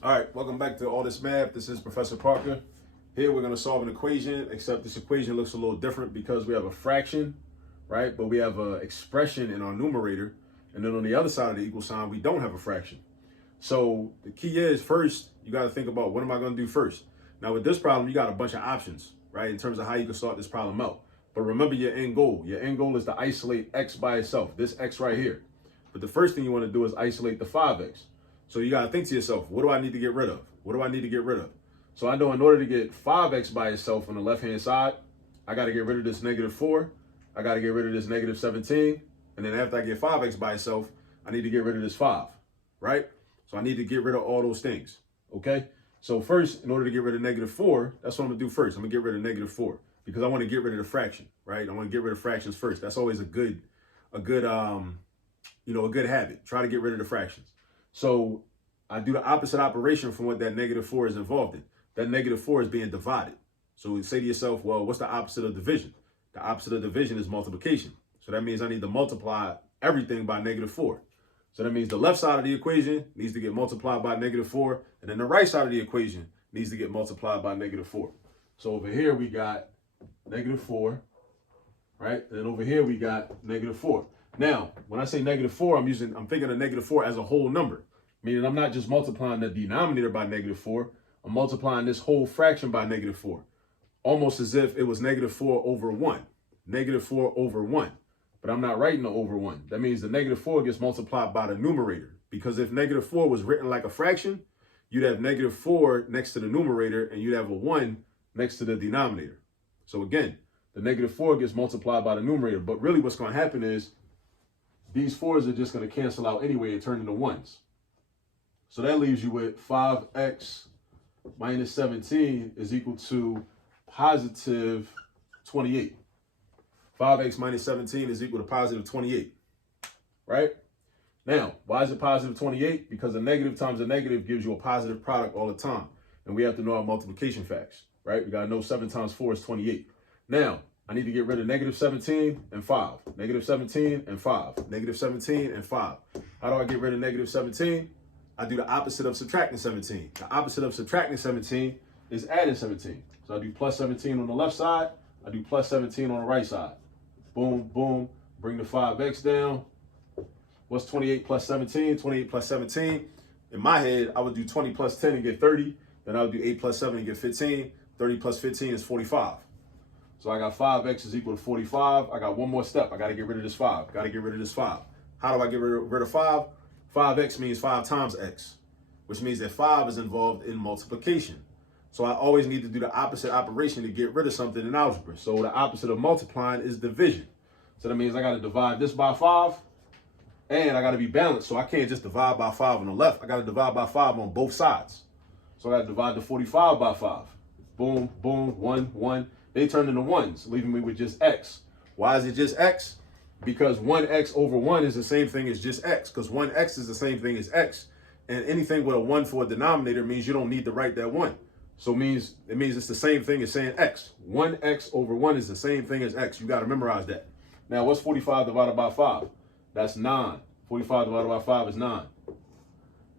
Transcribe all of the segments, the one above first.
All right, welcome back to All This Math. This is Professor Parker. Here we're going to solve an equation, except this equation looks a little different because we have a fraction, right? But we have an expression in our numerator. And then on the other side of the equal sign, we don't have a fraction. So the key is first, you got to think about what am I going to do first? Now with this problem, you got a bunch of options, right? In terms of how you can start this problem out. But remember your end goal. Your end goal is to isolate x by itself, this x right here. But the first thing you want to do is isolate the 5x. So you got to think to yourself, what do I need to get rid of? What do I need to get rid of? So I know in order to get 5x by itself on the left-hand side, I got to get rid of this -4. I got to get rid of this -17. And then after I get 5x by itself, I need to get rid of this 5, right? So I need to get rid of all those things, okay? So first, in order to get rid of -4, that's what I'm going to do first. I'm going to get rid of -4 because I want to get rid of the fraction, right? I want to get rid of fractions first. That's always a good habit. Try to get rid of the fractions. So I do the opposite operation from what that -4 is involved in. That -4 is being divided. So you say to yourself, well, what's the opposite of division? The opposite of division is multiplication. So that means I need to multiply everything by -4. So that means the left side of the equation needs to get multiplied by -4, and then the right side of the equation needs to get multiplied by -4. So over here we got -4, right? And then over here we got -4. Now, when I say -4, I'm thinking of -4 as a whole number, meaning I'm not just multiplying the denominator by -4, I'm multiplying this whole fraction by -4, almost as if it was -4 over 1, -4 over 1. But I'm not writing the over 1. That means the -4 gets multiplied by the numerator, because if -4 was written like a fraction, you'd have -4 next to the numerator and you'd have a 1 next to the denominator. So again, the -4 gets multiplied by the numerator, but really what's going to happen is these 4s are just going to cancel out anyway and turn into 1s. So that leaves you with 5x minus 17 is equal to positive 28. 5x minus 17 is equal to positive 28, right? Now, why is it positive 28? Because a negative times a negative gives you a positive product all the time. And we have to know our multiplication facts, right? We got to know 7 times 4 is 28. Now, I need to get rid of -17 and 5. -17 and 5. -17 and 5. How do I get rid of -17? I do the opposite of subtracting 17. The opposite of subtracting 17 is adding 17. So I do plus 17 on the left side. I do plus 17 on the right side. Boom, boom. Bring the 5x down. What's 28 plus 17? 28 plus 17. In my head, I would do 20 plus 10 and get 30. Then I would do 8 plus 7 and get 15. 30 plus 15 is 45. So I got 5x is equal to 45. I got one more step. I got to get rid of this 5. Got to get rid of this 5. How do I get rid of 5? 5x means 5 times x, which means that 5 is involved in multiplication. So I always need to do the opposite operation to get rid of something in algebra. So the opposite of multiplying is division. So that means I got to divide this by 5, and I got to be balanced. So I can't just divide by 5 on the left. I got to divide by 5 on both sides. So I got to divide the 45 by 5. Boom, boom, 1, 1. They turn into 1s, leaving me with just x. Why is it just x? Because 1x over 1 is the same thing as just x, because 1x is the same thing as x. And anything with a 1 for a denominator means you don't need to write that 1. So it means it's the same thing as saying x. 1x over 1 is the same thing as x. You got to memorize that. Now, what's 45 divided by 5? That's 9. 45 divided by 5 is 9.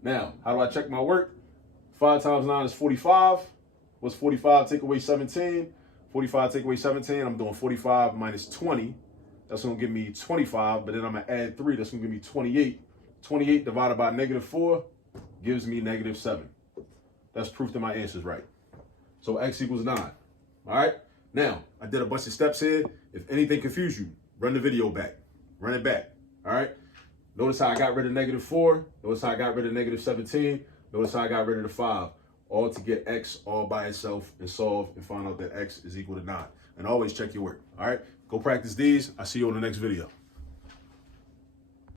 Now, how do I check my work? 5 times 9 is 45. What's 45 take away 17? 45 take away 17, I'm doing 45 minus 20. That's going to give me 25, but then I'm going to add 3. That's going to give me 28. 28 divided by -4 gives me -7. That's proof that my answer is right. So x equals 9. All right? Now, I did a bunch of steps here. If anything confused you, run the video back. Run it back. All right? Notice how I got rid of -4. Notice how I got rid of -17. Notice how I got rid of the 5. All to get x all by itself and solve and find out that x is equal to 9. And always check your work. All right? Go practice these. I'll see you on the next video.